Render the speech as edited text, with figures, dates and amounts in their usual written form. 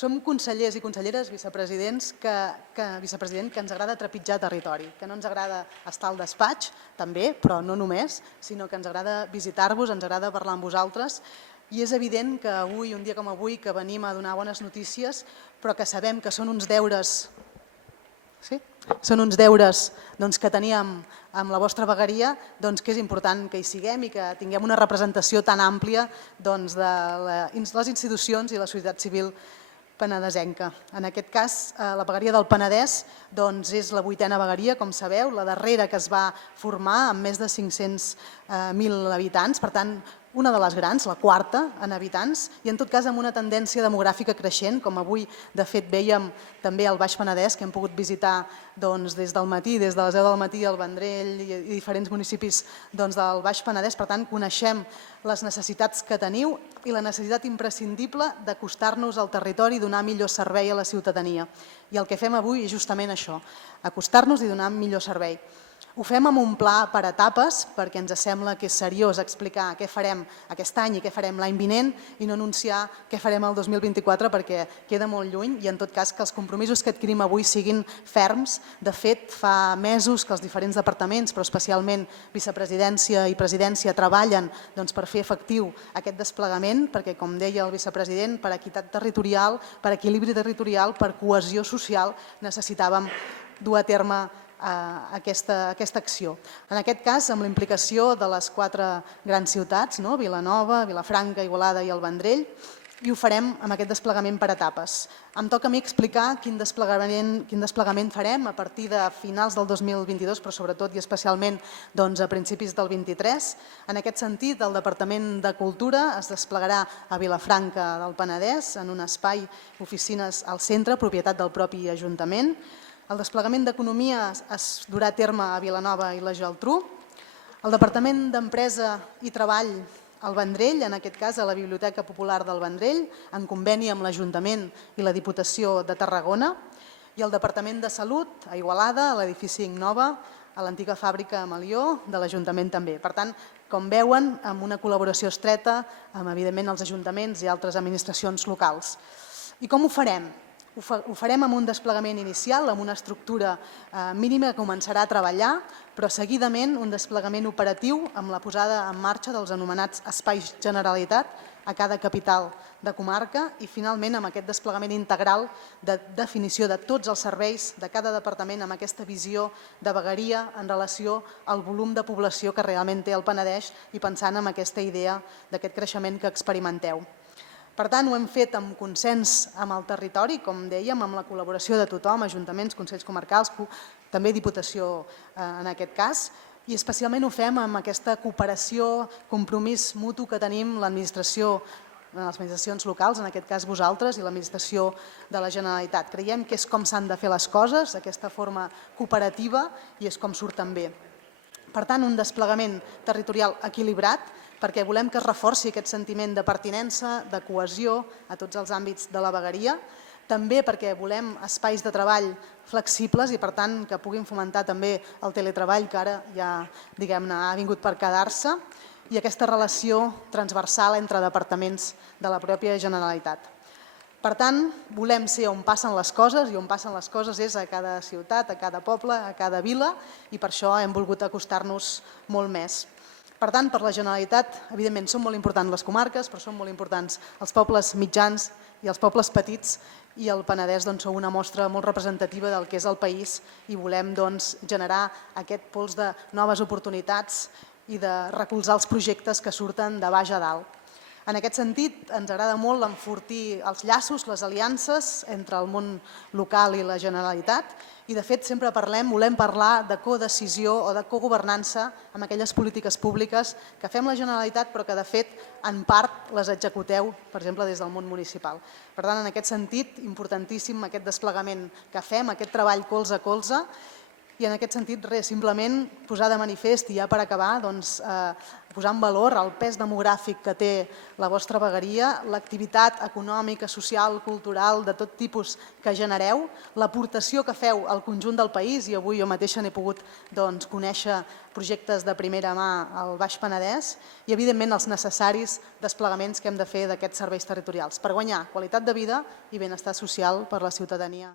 Som consellers i conselleres, vicepresident, que ens agrada trepitjar territori, que no ens agrada estar al despatx, també, però no només, sinó que ens agrada visitar-vos, ens agrada parlar amb vosaltres. I és evident que avui, un dia com avui, que venim a donar bones notícies, però que sabem que són uns deures que teníem amb la vostra vegueria, que és important que hi siguem i que tinguem una representació tan àmplia de les institucions i la societat civil penedesenca. En aquest cas, la vegueria del Penedès és la 8a vegueria, com sabeu, la darrera que es va formar amb més de 500.000 habitants, per tant, una de les grans, la quarta en habitants, i en tot cas amb una tendència demogràfica creixent, com avui de fet vèiem també al Baix Penedès, que hem pogut visitar des del matí, des de les 10 del matí al Vendrell i diferents municipis del Baix Penedès. Per tant, coneixem les necessitats que teniu i la necessitat imprescindible d'acostar-nos al territori i donar millor servei a la ciutadania. I el que fem avui és justament això, acostar-nos i donar millor servei. Ho fem amb un pla per etapes perquè ens sembla que és seriós explicar què farem aquest any i què farem l'any vinent i no anunciar què farem el 2024 perquè queda molt lluny i en tot cas que els compromisos que adquirim avui siguin ferms. De fet, fa mesos que els diferents departaments, però especialment vicepresidència i presidència, treballen per fer efectiu aquest desplegament perquè, com deia el vicepresident, per equitat territorial, per equilibri territorial, per cohesió social, necessitàvem dur a terme aquesta acció. En aquest cas, amb la implicació de les 4 grans ciutats, Vilanova, Vilafranca, Igualada i el Vendrell, i ho farem amb aquest desplegament per etapes. Em toca a mi explicar quin desplegament farem a partir de finals del 2022, però sobretot i especialment a principis del 23. En aquest sentit, el Departament de Cultura es desplegarà a Vilafranca del Penedès en un espai, oficines al centre, propietat del propi Ajuntament. El desplegament d'Economia es durà a terme a Vilanova i la Geltrú. El Departament d'Empresa i Treball al Vendrell, en aquest cas a la Biblioteca Popular del Vendrell, en conveni amb l'Ajuntament i la Diputació de Tarragona. I el Departament de Salut a Igualada, a l'edifici Innova, a l'antiga fàbrica Malió de l'Ajuntament també. Per tant, com veuen, amb una col·laboració estreta amb, evidentment, els ajuntaments i altres administracions locals. I com ho farem? Ho farem amb un desplegament inicial, amb una estructura mínima que començarà a treballar, però seguidament un desplegament operatiu amb la posada en marxa dels anomenats espais Generalitat a cada capital de comarca i finalment amb aquest desplegament integral de definició de tots els serveis de cada departament amb aquesta visió de vegueria en relació al volum de població que realment té el Penedès i pensant en aquesta idea d'aquest creixement que experimenteu. Per tant, ho hem fet amb consens amb el territori, com dèiem, amb la col·laboració de tothom, ajuntaments, consells comarcals, també Diputació en aquest cas, i especialment ho fem amb aquesta cooperació, compromís mutu que tenim l'administració, les administracions locals, en aquest cas vosaltres, i l'administració de la Generalitat. Creiem que és com s'han de fer les coses, d'aquesta forma cooperativa, i és com surten bé. Per tant, un desplegament territorial equilibrat, perquè volem que es reforci aquest sentiment de pertinença, de cohesió a tots els àmbits de la vegueria, també perquè volem espais de treball flexibles i, per tant, que puguin fomentar també el teletreball, que ara ja, diguem-ne, ha vingut per quedar-se, i aquesta relació transversal entre departaments de la pròpia Generalitat. Per tant, volem ser on passen les coses, i on passen les coses és a cada ciutat, a cada poble, a cada vila, i per això hem volgut acostar-nos molt més. Per tant, per la Generalitat, evidentment, són molt importants les comarques, però són molt importants els pobles mitjans i els pobles petits, i el Penedès són una mostra molt representativa del que és el país i volem generar aquest pols de noves oportunitats i de recolzar els projectes que surten de baix a dalt. En aquest sentit, ens agrada molt enfortir els llaços, les aliances entre el món local i la Generalitat i, de fet, sempre volem parlar de codecisió o de cogovernança amb aquelles polítiques públiques que fem la Generalitat però que, de fet, en part les executeu, per exemple, des del món municipal. Per tant, en aquest sentit, importantíssim aquest desplegament que fem, aquest treball colze a colze, i en aquest sentit res, simplement posar de manifest i ja per acabar posar en valor el pes demogràfic que té la vostra vegueria, l'activitat econòmica, social, cultural, de tot tipus que genereu, l'aportació que feu al conjunt del país, i avui jo mateixa n'he pogut conèixer projectes de primera mà al Baix Penedès, i evidentment els necessaris desplegaments que hem de fer d'aquests serveis territorials per guanyar qualitat de vida i benestar social per la ciutadania.